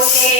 Thank you.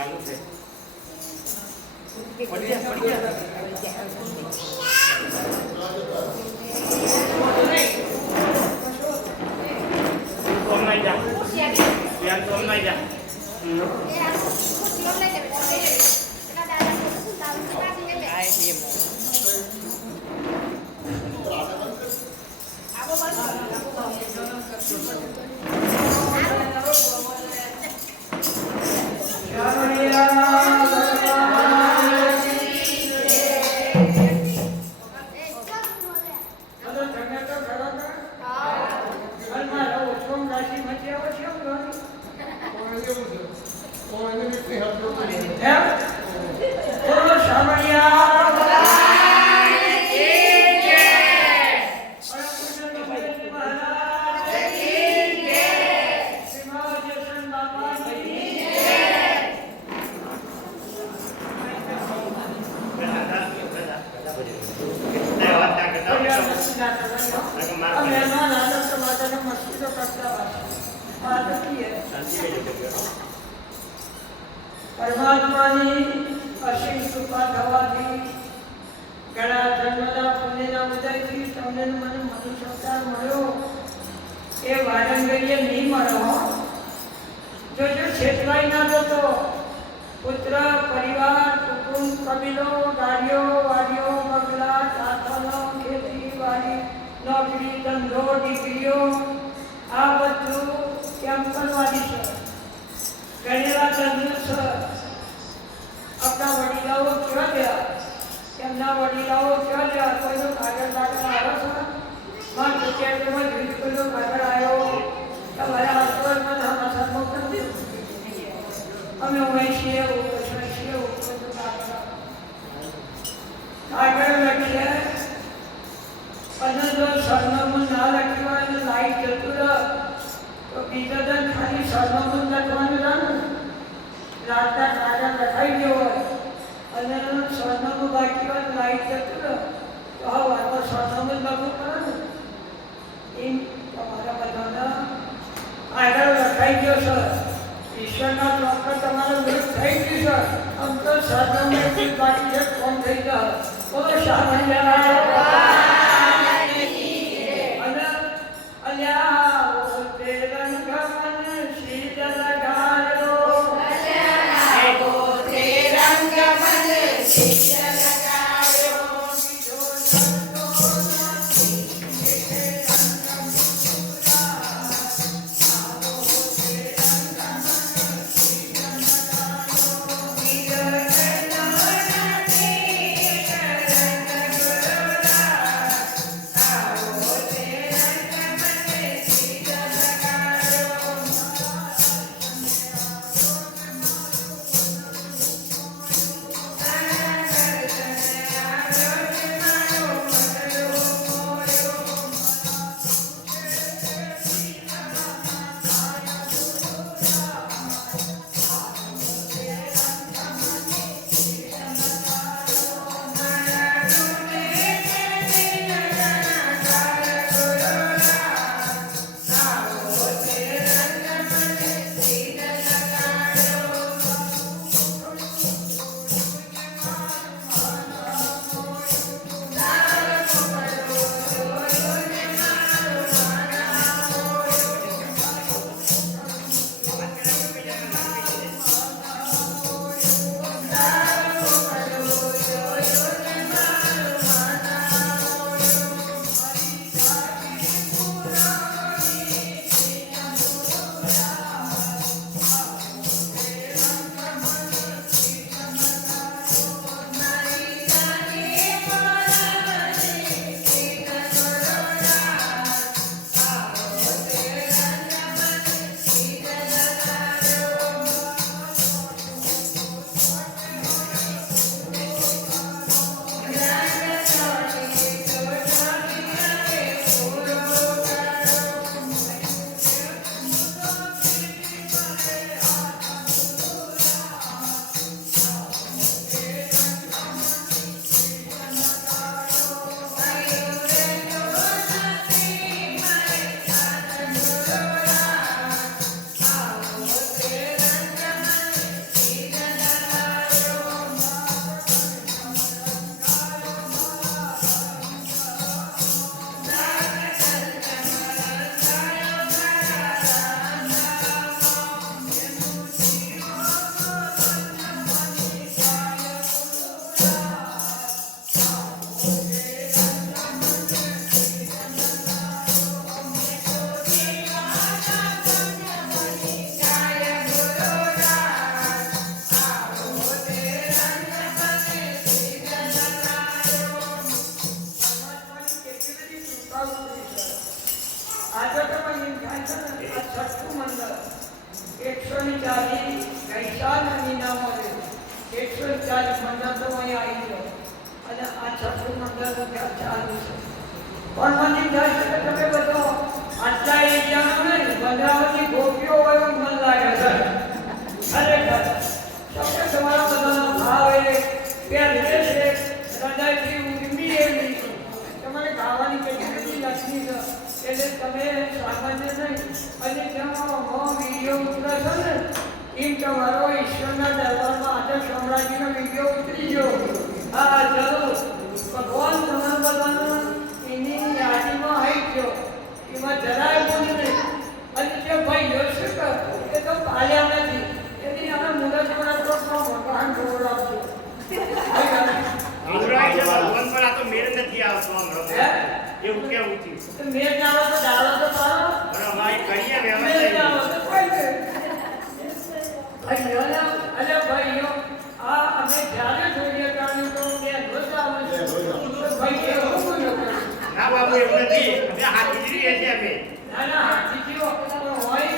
ચાલુ છે પરમાત્માની અસીમ કૃપા થવાથી ઘણા જન્મના પુણ્યના ઉદયથી તમને મને મનુષ્ય અવતાર મળ્યો એ વારંગરીએ નહીં મળો જો છેતરાઈ ના જતો પુત્ર પરિવાર કુટુંબ કબીલો ગાડીઓ વાડીઓ બગલા ચાકરો ખેતી વાડી નોકરી ધંધો દીકરીઓ આ બધું કેમ કરવાની છે ગણેલા ચંદ્ર છે આપણા વડીલાઓ કેવા ગયા એમના વડીલાઓ કેવા ગયા કોઈનો કાગળ આવ્યો છે માં જગ્યાએ રીત કોઈનો કાગળ આવ્યો તમારા આસપાસમાં હમાસા મોકલી અમે ઉમેશીએ કાગળ લખીએ અને જો સરનામું ના લખ્યું હોય અને લાઈટ જતું રહે તો બીજા દિન ખાલી સરનામું લખવાનું રહે ને રાતના કાગળ લખાઈ ગયો હોય અને સરનામું બાકી હોય લાઈટ જતું રહે તો હા વાતમાં સરનામું લખવું પડે ને એમ તમારા બધાના કાગળ લખાઈ ગયો સર ઈશ્વરના ચોક્કસ તમારે મૃત થઈ ગયું છે આમ તો સરનામું બાકી છે કોમ થઈ જાય બોલો શાહ એની ના મળે 140 મંડળ તો અહીંયા આવી ગયો અને આ 6 મંડળ ચાલુ છે પણ મને થાય છે કે તમે બધો આટલા એરિયાનો નહીં બંધાવતી ગોપીઓ હોય મન લાગે છે ખરેખર શબ્દ તમારા બધાનો ભાવ એ પહેલે છે હૃદયથી ઉર્મી એવી તમારે ગાવાની કેટલી બધી લક્ષ્મી છે એટલે તમે સામાન્ય નહીં અને જેમાં વિડીયો ઉતરે છે ને એમ તમારો ઈશ્વરના દરબારમાં આજે શામળાજીનો વિડીયો ઉતરી ગયો હા જરૂર ભગવાન તમારા બધાનો એની યાદીમાં આવી ગયો એમાં જરાય બોલી નહીં અને જે ભાઈ યોશક એ તો પાલ્યા નથી એની અમે મુરતમાં તો ભગવાન ગૌરવજો એવું કેવું છે તો મેર ના આવે તો ડાળો તો પાડો પણ અમારે કરીએ મેર વ્યવસ્થા ના આવે તો કોઈ ભાઈઓ અરે ભાઈઓ આ અમે જ્યારે જોઈએ કારણ તો કે રોજ આવે છે ભાઈ એવું બોલો ના બાબુ એવું નથી અમે હાથી જીરીએ છીએ અમે ના ના હાથી જીવો હોય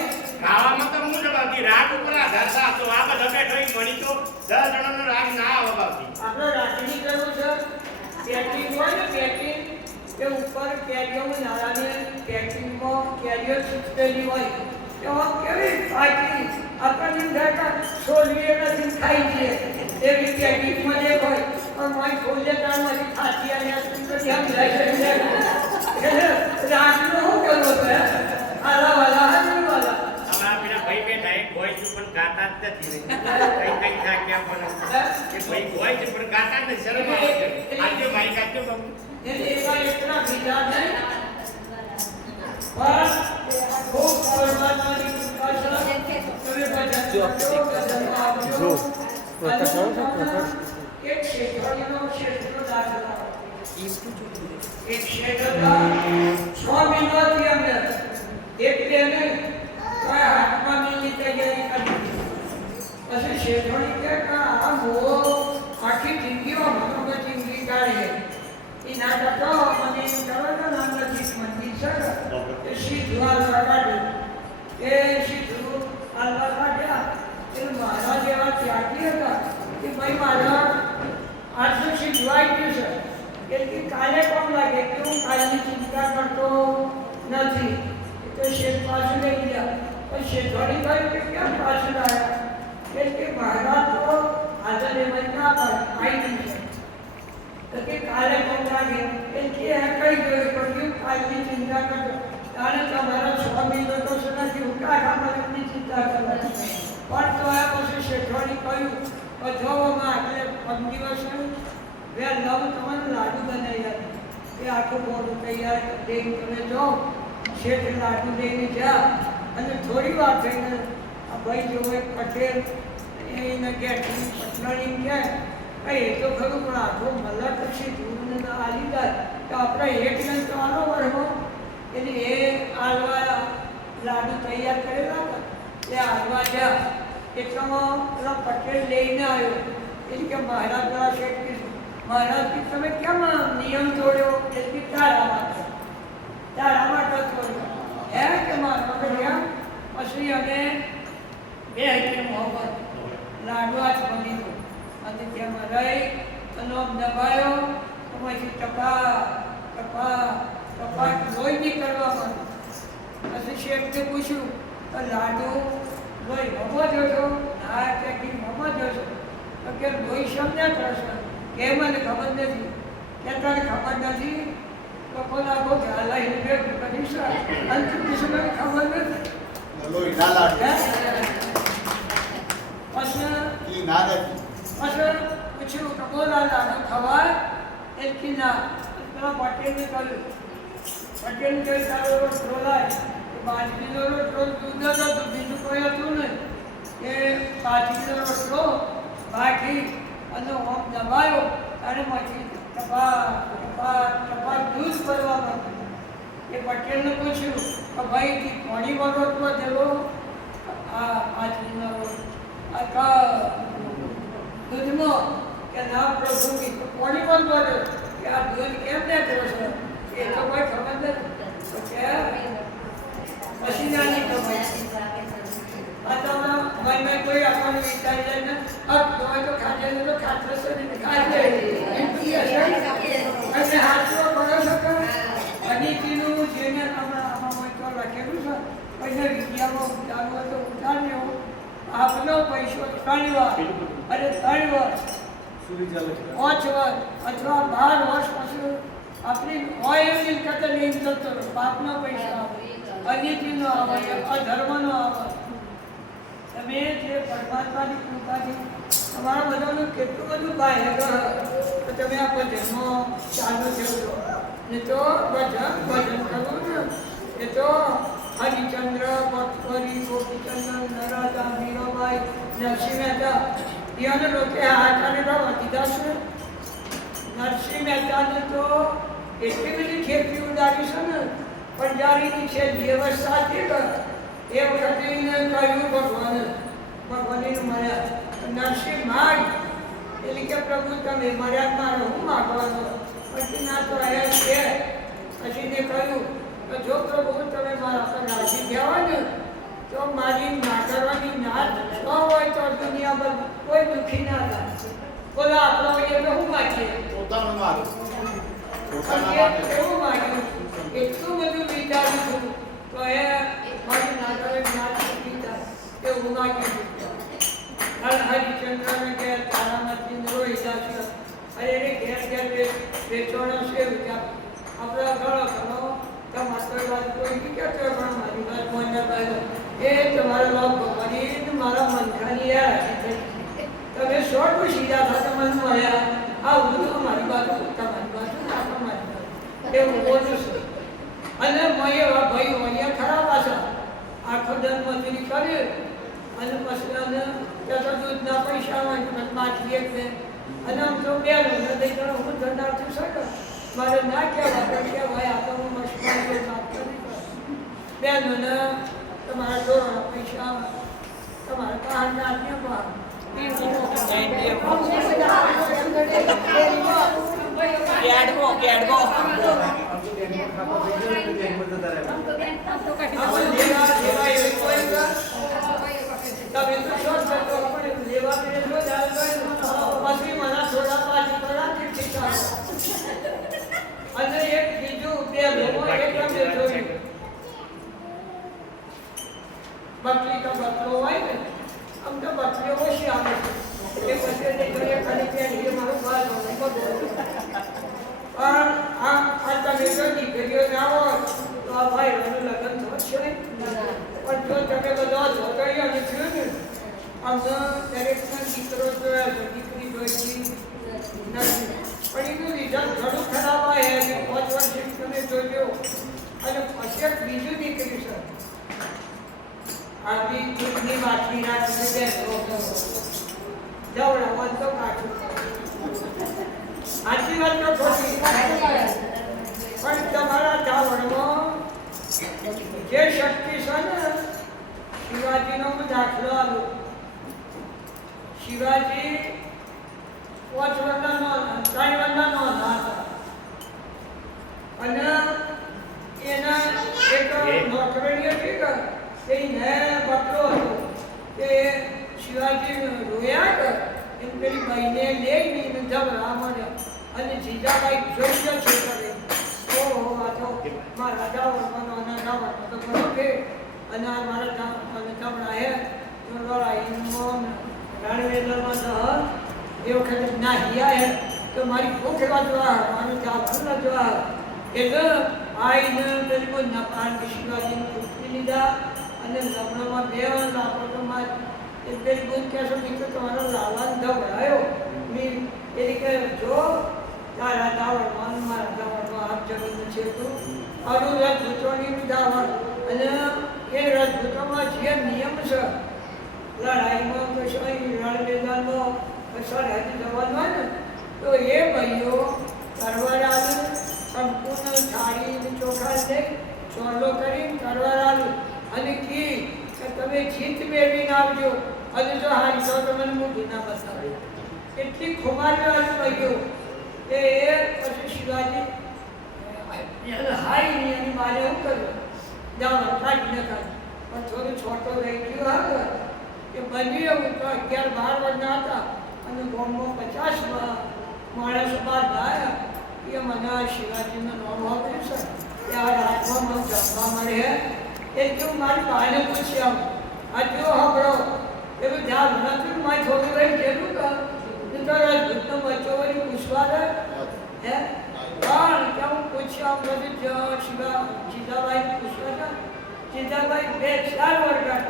ગાવામાં તો હું જવાબથી રાગ ઉપર આધાર તો આ બધા બેઠો મણી તો 10 જણાનો રાગ ના આવે બાબતી આપણે રાખડી કરવું છે પેકિંગ હોય ને પેકિંગ કે ઉપર કેરીઓ નાળાને પેકિંગમાં કેરીઓ છૂટેલી હોય તો કેવી પાકી આપણને ઘટા છોલીએ નથી ખાઈ જઈએ એવી પેકિંગમાં જે હોય પણ મારી ખોલે તારમાંથી ખાતી અને ધ્યાન જાય છે એટલે રાખડીનો શું કરવો છે આલા વાલા હાજરી વાલા અમારા પેલા ભાઈ બેઠા એક હોય છે પણ ગાતા જ નથી કઈ થાક્યા પણ એ ભાઈ હોય છે પણ ગાતા જ નથી શરમ આવે છે આજે માઈક આપજો બાબુ એટલે એવા એટલા બીજા નહીં પણ ખૂબ પરમાત્માની કૃપા છે તમે ભજન આપજો એક શેઠવાડીનો ક્ષેત્ર દાખલા એક ક્ષેત્રના 6 મહિનાથી અમને એક બે નહીં હાથમાં મિલની તૈયારી કરી પછી શેઠવાડી કે આ મોહ આખી જિંદગીમાં મને જિંદગી કાઢી એ ના કરતો મને એમ કરો તો નામથી મંદિર છે એ સીધું હાલવા કાઢ્યું એ સીધું હાલવા કાઢ્યા એ મારા જેવા ત્યાગી હતા કે ભાઈ મારા આજનું સીધું આવી ગયું છે એટલે કાલે કોમ લાગે કે હું કાલની ચિંતા કરતો નથી તો શેઠ પાછું લઈ ગયા પણ શેઠવાડી ભાઈ કે કેમ પાછું આવ્યા એટલે મારા તો હાજર એમાં ના આવી ગયું છે તો કે કાલે કોમ લાગે એટલે કઈ ગયું પણ કાલની ચિંતા કરતો કારણ કે અમારા 6 મહિનો તો નથી ઉઠા ખાવાની ચિંતા કરવાની પણ તો આ પછી શેઠવાડી કહ્યું જોવામાં એટલે 5 દિવસ બે લવ તમને લાડુ બનાવી આપી એ આખું બોલું તૈયાર દઈને તમે જો શેઠ લાડુ લઈને જા અને થોડી વાર થઈને આ ભાઈ જોવે પટેલ એને ગેટની પટનાની ક્યાં એ તો ખરું પણ આખો મલ્લા પછી ધૂળને આલી જાય તો આપણે એક ને તો આનો વરવો એટલે એ આલવા લાડુ તૈયાર કરેલા હતા એ આલવા જા એટલામાં પેલા પટેલ લઈને આવ્યો એટલે કે મહારાજ દ્વારા શેઠ કીધું મહારાજ તમે કેમ નિયમ તોડ્યો એટલે તારા માટે તોડ્યો હે કે મારા કેમ પછી અમે બે હજાર મોહબ્બત લાડવા જ બની ગયું અને તેમાં રહી અને દબાયો પછી ટપા લોહી નીકળવા માંડ્યું પછી શેઠને પૂછ્યું તો લાડુ લોહી મમો જોશો આ કે મમો જોશો તો કે લોહી સમજ્યા કરશો કે મને ખબર નથી કે તને ખબર નથી તો કોના બહુ હાલાઈને ભેગું કરીશ અંતિમ દિવસે મને ખબર નથી લોહી ના લાગે પછી ઈ ના નથી પૂછ્યું કે બોલા લાડુ ખવાય એટલે ના પેલા પટેલને કહ્યું પટેલ કહી તારો રોટલો લાય બાજરીનો રોટલો દૂધ હતો તો બીજું કોઈ હતું નહીં કે બાજરીનો રોટલો બાકી અને ઓમ દબાયો અને પછી ટપા દૂધ ભરવા માંડ્યું એ પટેલને પૂછ્યું કે ભાઈ પાણીમાં રોટલો દેવો આ બાજરીનો રોટલો દૂધમાં કે ના પ્રભુ પાણીમાં ભર્યો કે આ દૂધ કેમ ને થયો છે એ તો કોઈ ખબર નથી પછી નાની ખબર આ તો મનમાં કોઈ આપણને વિચારી જાય ને અબ તો ખાજે તો ખાતો છે ને ખાજે એમથી હશે અને હાથો કરો શકો અનિતિનું જેને આમાં હોય તો લખેલું છે પછી વિદ્યામાં ઉતારવું હોય તો ઉતાર્યો આપનો પૈસો 3 વાર અને 3 વાર 5 વાર અથવા 12 વર્ષ પછી આપણી હોય એવી મિલકત લઈને જતો રહો પાપનો પૈસા અનિતિનો આવે અધર્મનો આવે તમે જે પરમાત્માની કૃપાથી તમારા બધાનું કેટલું બધું બાહ્ય તો તમે આ ભજનમાં ચાલુ થયો ને તો ભજન કરવું ને એ તો હરિચંદ્ર પટવરી ગોપીચંદ્ર નરાદા મીરાબાઈ નરસિંહ મહેતા એને લોકો હાથાને રવા દીધા છે નરસિંહ મહેતાને તો એટલી બધી ખેતી ઉડાડી છે ને પંજારીની છેલ્લી અવસ્થા હતી એ વખતે એને કહ્યું ભગવાને મળ્યા નરસિંહ માગ એટલે કે પ્રભુ તમે મળ્યા મારે હું માગવાનો પછી ના તો એ છે પછી ને કહ્યું કે જો પ્રભુ તમે મારા પર રાજી થયા ને તો મારી ના કરવાની ના ન હોય તો દુનિયામાં કોઈ દુઃખી ના થાય બોલો આપણો એટલે હું માગીએ પોતાનું મારું પોતાના માટે એવું માગ્યું એટલું બધું વિચાર્યું છું તો એ મારી નાગરે જ્ઞાન દીધા એવું માગ્યું હરિચંદ્રને કે તારામાંથી રોહિતા છે અરે એને ઘેર વેચવાનો છે વિચાર આપણે ઘણો ઘણો તમારી વાત કોઈ બી કહેતો પણ મારી વાત મને કહ્યું એ તમારા લોક ભગવાન મારા મનખાની યાર તમે શોર્ટ સીધા થતા મન મળ્યા આ બધું મારી બાજુ તમારી બાજુ આપણે મારી બાજુ એવું બોલું છું અને મય ભાઈ અહીંયા ખરાબ પાછા આખો દર મજૂરી કરે અને પછી અને ત્યાં દૂધના પૈસા હોય માછલી એટલે અને આમ તો બે દઈ ગયો હું ધંધા છું સર મારે ના કહેવાય ભાઈ આ તો હું મશીન વાત કરી બેનોને તમારા દોરણા પૈસા તમારા કહાના આપીએ અને એક બીજું બે લોકો બકરી કા બકરો હોય ને આમ તો બકરીઓ ઓછી આવે છે એ પછી ખાલી પેલી મારું બાલ પણ આ તમે જો દીકરીઓ જાઓ તો આ ભાઈ એનું લગ્ન થશે પણ જો તમે બધા જોડાઈ અને થયું ને આમ દરેકના દીકરો જોયા છે દીકરી જોઈ નથી પણ એનું રિઝલ્ટ ઘણું ખરાબ આવે કે 5 વર્ષ તમે જોજો અને પછી એક બીજું દીકરી છે આપણી દૂધની માછલી રાખીને બેસો જવડાવવા તો કાઢું આટલી વાત તો ખોટી પણ તમારા ચાવડમાં જે શક્તિ છે ને શિવાજીનો હું દાખલો આલું શિવાજી 5 વર્ષનો 3 વર્ષનો હતા અને એના એક નોકરીઓ હતી કે એને બકરો હતો કે શિવાજી રોયા કે એમ પેલી ભાઈને લઈને જમવા મળ્યા અને જીજાબાઈ જોઈ છે કરે ઓહો આ તો મારા જાવડવાનો અને જાવડનો તો ઘણો છે અને આ મારા જાવડનો જમણા હે તો લડાઈમાં રણવેદરમાં તો એ વખતે ના હિયા હે તો મારી ભૂખ વાંચવા મારું જાવડનો જોવા એટલે આઈને પેલી ના પાન શિવાજીને ઉઠી લીધા અને લગ્નમાં 2 લાખો તો માર એ પેલી ગુણ કહેશો મિત્રો તમારો લાલાને ધવડાયો મી એટલે કે જો તારા દાવડમાં મારા દાવડમાં આપ જમીન છે તો અરુ રજૂતોની દાવડ અને એ રજૂતોમાં જે નિયમ છે લડાઈમાં કશો રણ મેદાનમાં સરહદ જવાનું હોય ને તો એ ભાઈઓ તરવાર આવે સંપૂર્ણ થાળી ચોખા લઈ ચોરલો કરી તરવાર આવે અને કી કે તમે જીત મેળવીને આવજો અને જો હારી તો મને મોઢું ના બતાવે એટલી ખુમારી વાળી ભાઈઓ કે એ પછી શિવાજી હારી એની મારે શું કર્યું જાઓ કાઢી ન કાઢ પણ થોડું છોટો રહી ગયો આવે કે બની એવું તો 11-12 વર્ષના હતા અને ગામમાં 50 માણસો બહાર ગયા કે મને આ શિવાજીનું નામ આપ્યું છે કે આ રાતમાં મને જમવા મળે એ જો મારી બાને પૂછ્યા આ જો હબળો એવું ધ્યાન નથી મારી થોડી રહી જેલું કર તો રાજપૂતનો બચ્ચો વળી પૂછવા દે હે પણ કે હું પૂછ્યા બધું સીતાબાઈ પૂછવા હતા સીતાબાઈ 2-4 વર્ષ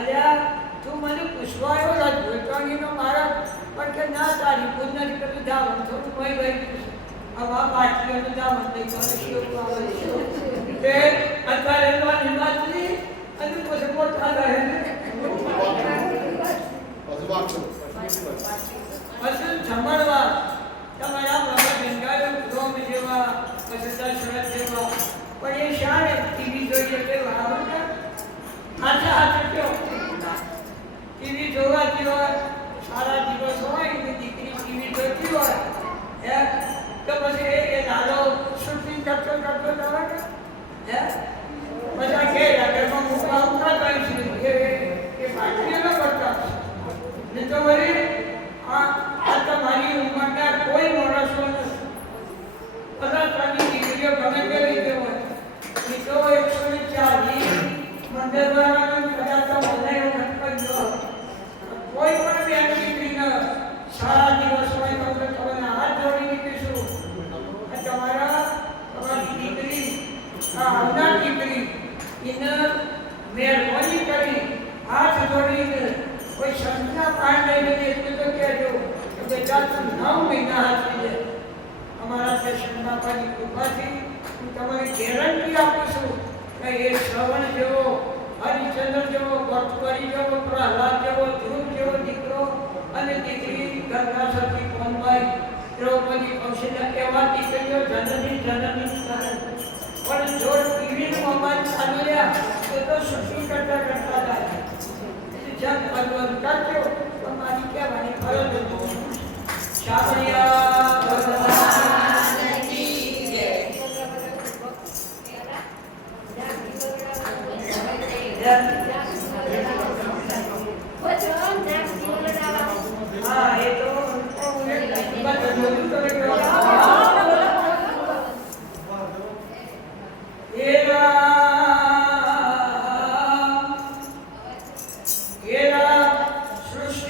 અલ્યા તું મને પૂછવા આવ્યો રાજપૂતાણીનો મારા પણ કે ના તારી પૂછ નથી કરતું ધાવણ થોડું કોઈ ગઈ આવા પાટીઓનું ધાવણ નહીં કરે શિવ તે અત્યારે નિવાસની અને પછી મોટા રહે પછી જમણવાર તમારા બાબા ગંગારામ ગોમ જેવા પછી દશરથ જેવા પણ એ શાને ટીવી જોઈએ કે આવડે આછા હાથ કયો ટીવી જોવાતી હોય સારા દિવસ હોય કે દીકરી ટીવી જોતી હોય હે તો પછી એ નાનો શૂટિંગ કરતો તમે હે પછી કે ઘરમાં મુકા કરી છે એ પાટીઓ ન કરતા ને તો વળી આ તમારી ઉંમરના કોઈ માણસો નથી બધા ત્રણની દીકરીઓ ગમે તે રીતે હોય એ તો 140 મંદિરવાળાનો કદાચ મને એવું નથી કોઈ પણ બેન દીકરીને સારા દિવસ હોય તો તમને હાથ જોડીને કહીશું તમારી દીકરી આ આવનાર દીકરી એને મહેરબાની કરી હાથ જોડીને કોઈ સંતના પાન લઈને એટલું તો કહેજો કે બેટા તું 9 મહિના હાચવી દે અમારા દર્શન બાપાની કૃપાથી હું તમને ગેરંટી આપું છું કે એ શ્રવણ જેવો હરિચંદ્ર જેવો ભક્તવરી જેવો પ્રહલાદ જેવો ધ્રુવ જેવો દીકરો અને દીકરી ગંગા સતી કોનબાઈ દ્રૌપદી કૌશલ્યા એવા દીકરીઓ જનની કરે પણ જો ટીવીનું અવાજ ચાલુ રહ્યા તો શૂટિંગ કરતા જાય જગ ભગવાન કરજો તો મારી કહેવાની ફરજ હતી શાબરિયા ભગવાનની જય હા એ તો સૃષ્ટિ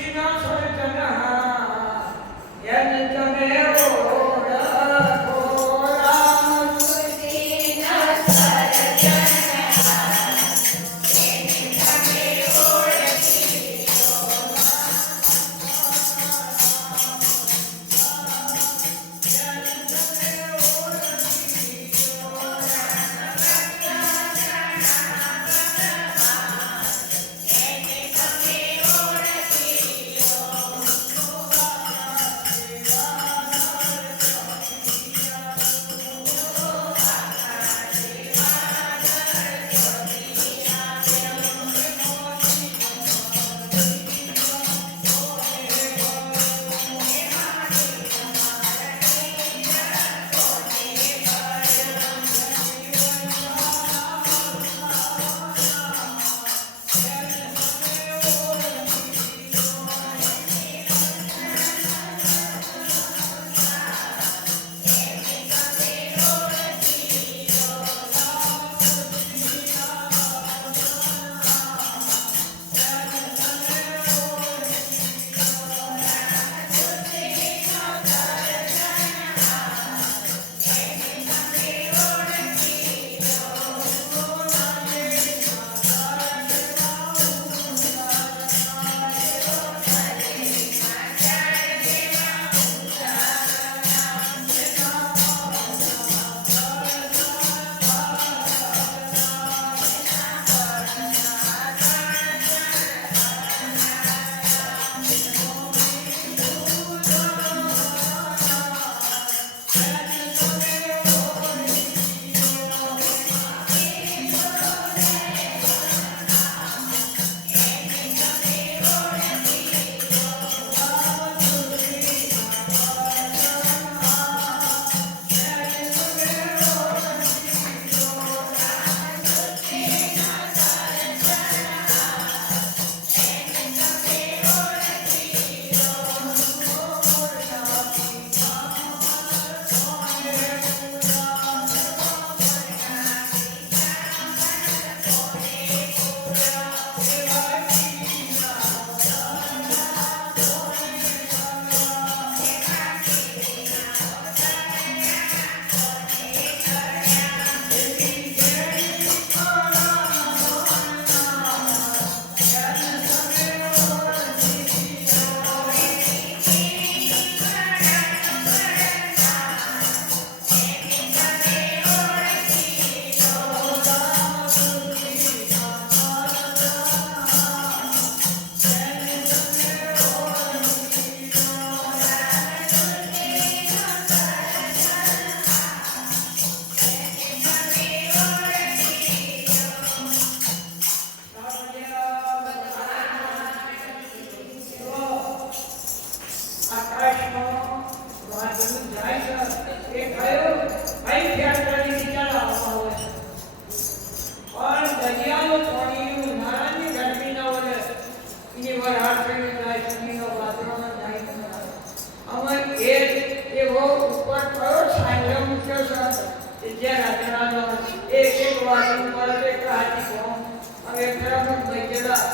કેરામાં બેઠેલા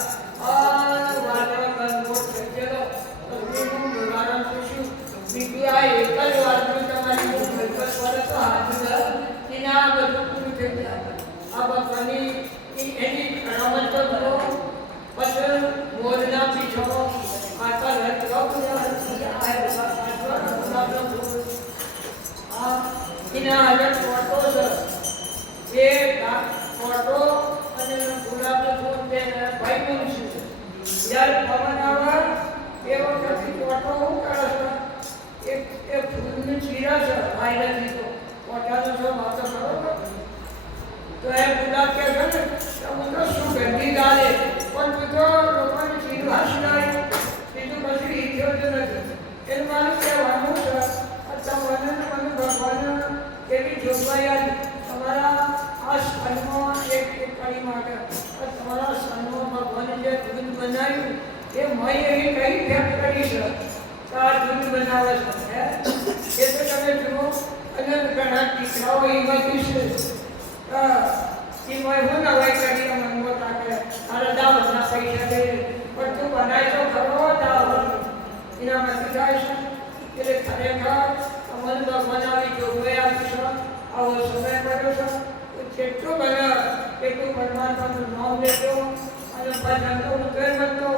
આ વાદળા કલમોટ બેઠેલો તો હું બોલાવાનું પૂછ્યું બીજું આ એક જ વાતનું તમારી હું ભગવત વાળા તો હાજર એના બધું પૂરું થઈ ગયા આ ભગવાનની એની કરામત તો કરો પછી બોલના પીછો આકા લટકાવ એના હાજર ફોટો છે એ ફોટો અને ગુલાબનો ફૂલ બે ભાઈ બહેન છે જ્યારે પવન આવે એ વખતે ફોટો હું કરે છે એ ફૂલની ચીરા છે ભાઈ નથી તો ફોટાનો જો વાતો કરો તો એ ગુલાબ કે છે ને હું તો શું ગંદી ગાલે પણ તું તો લોકોની ચીરવા સિવાય બીજું કશું ઈચ્છ્યો જ નથી એનું મારું કહેવાનું છે તમને મને ભગવાન એવી જોગવાઈ આવી તમારા આ સ્થાનમાં એક કડી માટે તમારા સ્થાનમાં ભગવાને જે દૂધ બનાવ્યું એ મય એવી કઈ ફેક્ટરી છે કે આ દૂધ બનાવે છે એ તો તમે જુઓ અને ઘણા દીકરાઓ એ બધું છે એ મય હું નવાઈ કરી મનમાં કાઢે અરે દાવતના પૈસા દે પણ તું બનાય તો ખરો દાવત એનામાંથી થાય છે એટલે ખરેખર અમલ ભગવાન આવી જોગવાઈ આપી છે આવો સમય કર્યો છે તો જેટલું બને એટલું પરમાત્માનું નામ લેજો અને ભજનનો ઉત્તર બનતો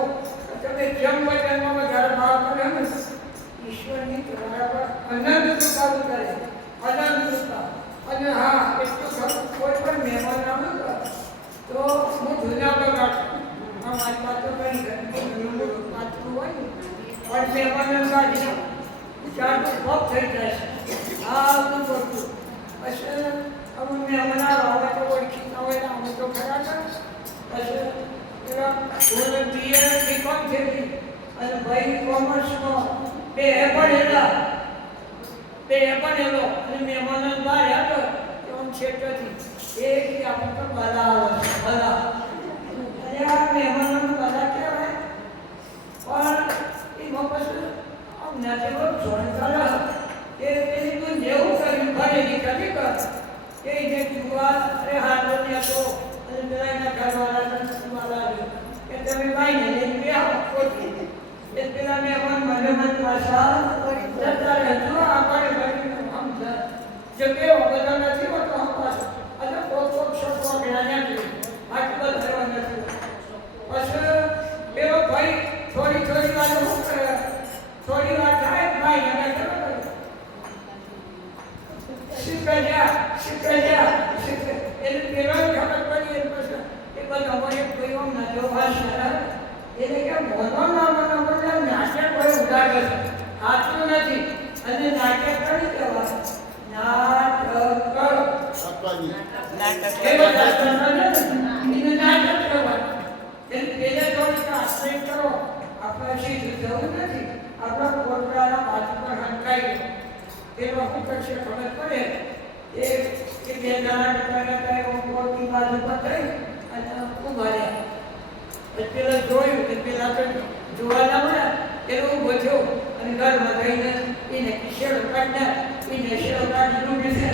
તમે જેમ ભજનમાં વધારે ભાવ કરે ને ઈશ્વરની તમારા પર અનંત કૃપા ઉતરે અનંત કૃપા અને હા એટલું ખરું કોઈ પણ મહેમાન આવે તો હું જૂના બગાડું આ મારી વાત તો કઈ ઘરનું વાંચવું હોય ને પણ મહેમાન ગાડી ચારનું પગ થઈ જાય છે આ બધું પડતું પછી અમે મહેમાન આવે તો ઓળખીતા હોય અમે તો ખરા છે પછી પેલા બોલે બીએ બીકોમ થયેલી અને ભાઈ કોમર્સમાં બે ભણેલો અને મહેમાનો બહાર આવ્યો તો આમ છેટથી એ આપણે તો ભલા આવે ભલા અને આ મહેમાનો ભલા કહેવાય પણ એમાં પછી નથી જોડ કરે એ પેલી તું જેવું કર્યું ભરેલી કરી કર એ જે જુવાર અરે હાલો ને તો અને પેલા એના ઘરવાળા કે તમે ભાઈને લઈને બે આવો ખોટી એ પેલા મહેમાન મને મન પાછા જતા રહેજો આપણે ભરીને આમ જો કેવો બધા નથી હોતો આમ પાછા અને કોક શબ્દો જ્ઞાન નથી આટલું બધું નથી પછી પેલો ભાઈ થોડી વાર શું કરે થોડી વાર થાય ભાઈ એને શીખજા એટલે પેલા ખબર પડી એ પછી એ બધા અમારે કોઈ આમ નજો ભાષા એટલે કે મોનો નામનો નાટક કોઈ ઉદાહરે છે સાચું નથી અને નાટક કરી દેવાય નાટક નાટક કરવાનું એટલે પેલે થોડીક આશ્રય કરો આપણે શીખ જવું નથી આપણા કોટરાના બાજુ પર હંકાઈ એમાં શું કરશે ખબર પડે એ બે જણા કોટની બાજુ પર થઈ અને ઉભા રહ્યા પેલા જોયું કે પેલા તો જોવા ના મળ્યા એનો ઉભો થયો અને ઘરમાં જઈને એને શેડો કાઢ્યા એને શેડો કાઢી ડૂબી છે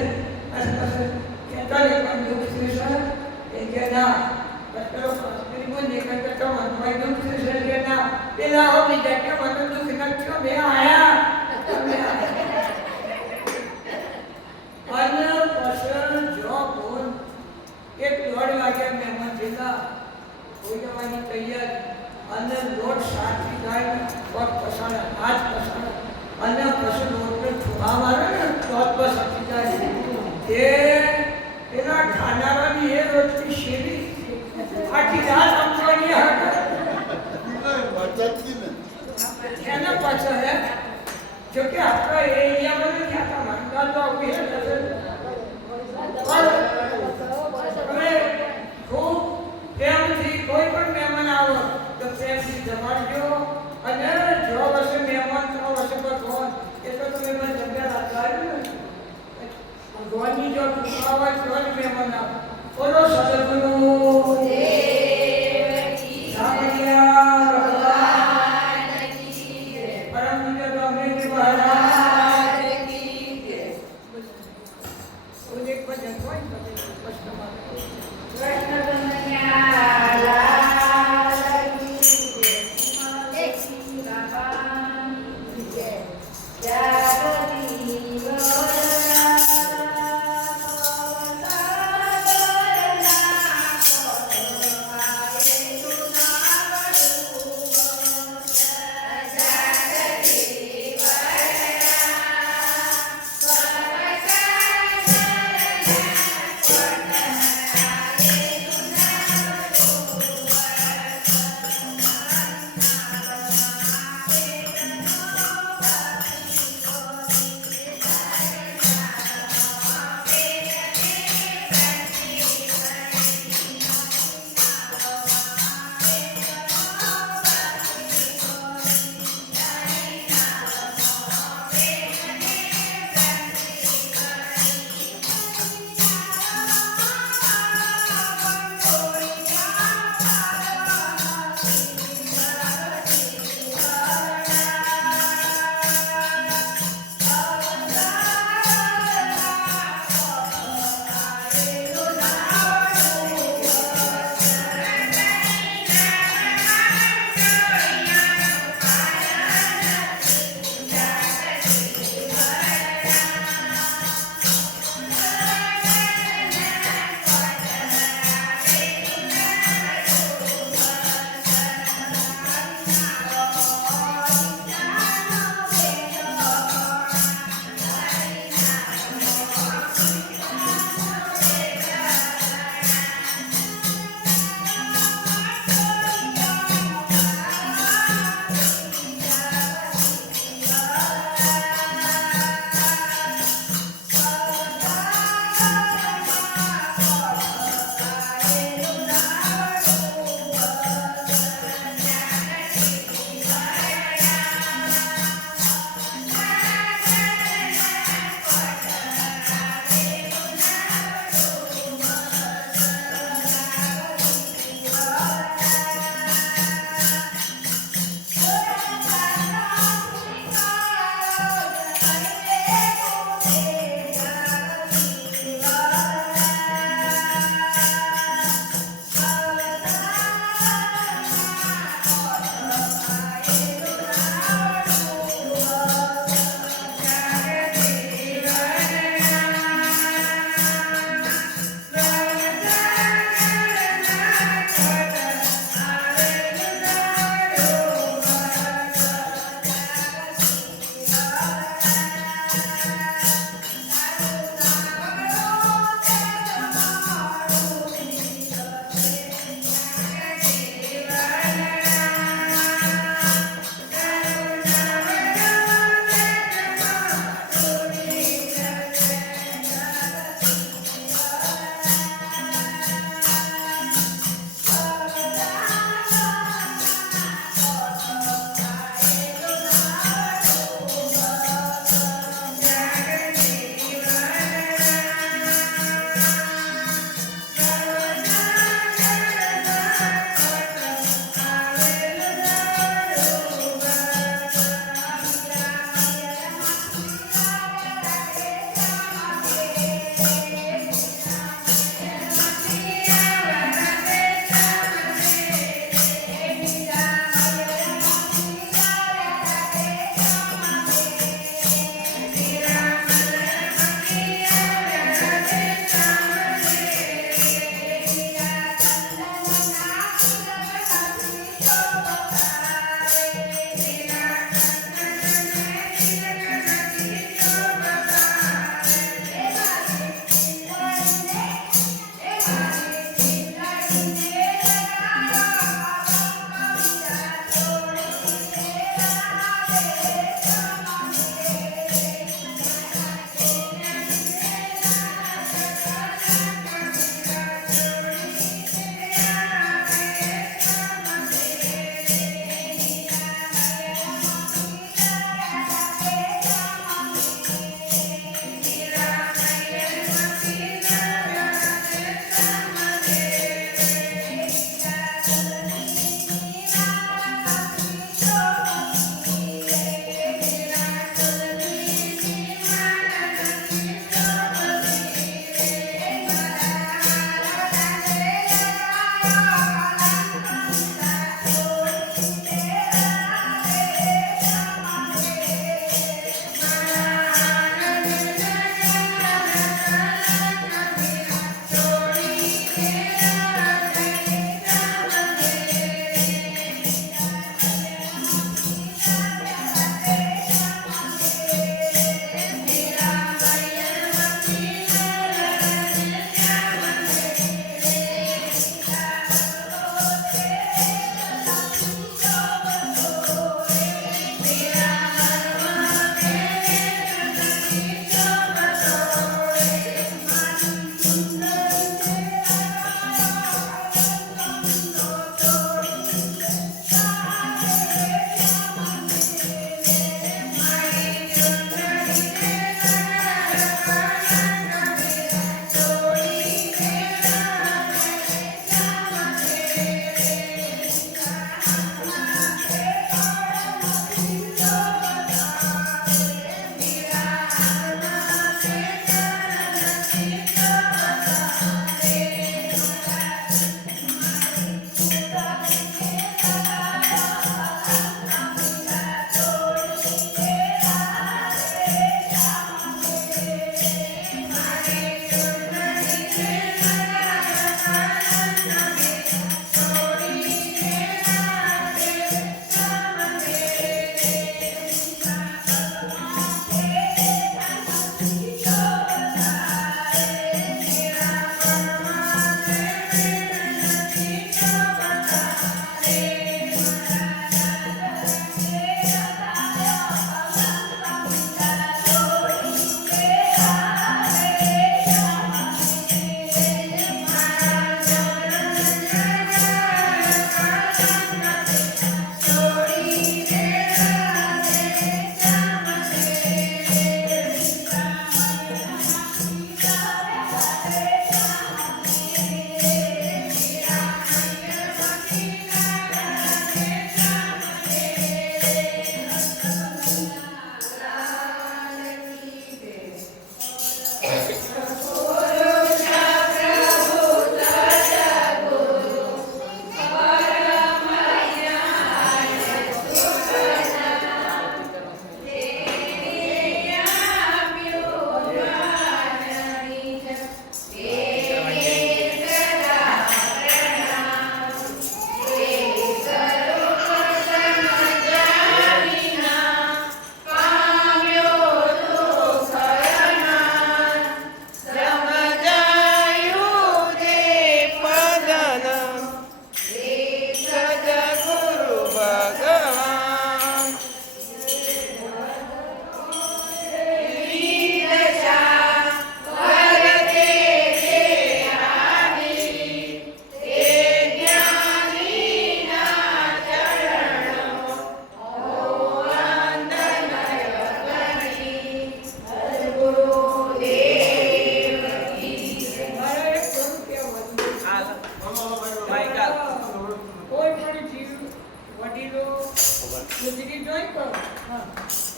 અને પછી કે તારે પણ ડૂબી છે એ કે ના પેલો બોલી કે તમારું ભાઈ દુઃખ છે કે ના પેલા આવી જાય કે મને દુઃખ નથી મેં આયા અને પછી જો બોલ એક 1:30 વાગ્યા મહેમાન જેલા કોઈ જવાની તૈયારી અને લોટ સાચી જાય પગ પસાડે હાથ પસાડે અને પછી લોટને છોડા મારે ને તો સાચી જાય એ એના ખાનારાની એ રોટલી શેરી આખી રાત અમવાની હતા એના પાછળ હે જો કે આપણા એરિયામાં નથી આતા માંગતા તો આપી હે તમે ખૂબ પ્રેમથી કોઈ પણ મહેમાન આવો તો પ્રેમથી જમાડજો અને જો વર્ષે મહેમાન તો વર્ષે ભગવાન એ તો તમે મને જગ્યા રાખવા આવ્યું ને ભગવાનની જો કૃપા હોય તો જ મહેમાન આવો બોલો સદગુરુ કૃષ્ણ કનૈયા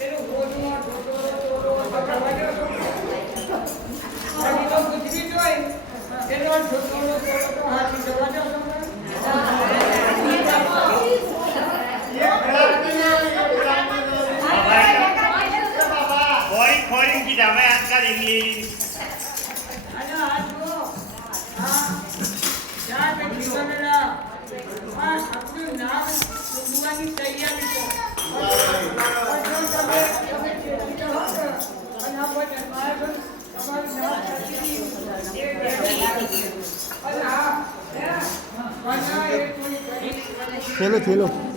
એનું હોજમાં ઢોટોરો તોડો તમે વાજો છો ગુજરી જોઈ એનો ઢોટોરો તોડો તો હાથી જવા દો તમે ખોરી ખોરી કીધા હવે આજકાલ ઇંગ્લિશ અને આ જો હા જા કે જીવનના આ આપણું નામ સુનવાની તૈયારી છે તમે ચેતી હો અને આ બધે તમારું નામ સાચી એ અને આ બના એ કોઈ ખેલો ખેલો